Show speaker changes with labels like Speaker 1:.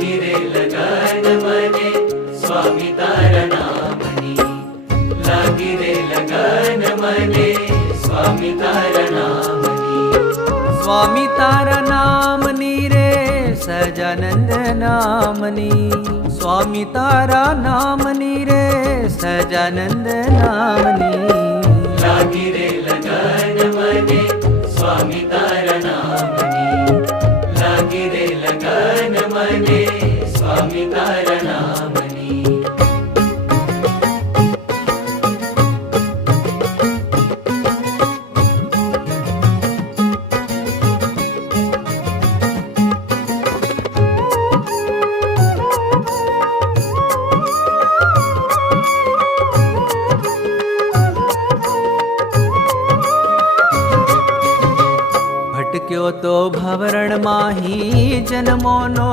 Speaker 1: लगान मने स्वामी तारा नामनी लागिरे लगान मने स्वामी तारा नामनी
Speaker 2: स्वामी तारा नामनी रे सजानंद नामनी स्वामी तारा नामनी रे सजानंद नामनी
Speaker 1: लागिरे मने स्वामी तारा नामनी लागिरे लगन मने
Speaker 2: ભટક્યો તો
Speaker 1: ભવરણમાં
Speaker 2: હી
Speaker 1: જન્મોનો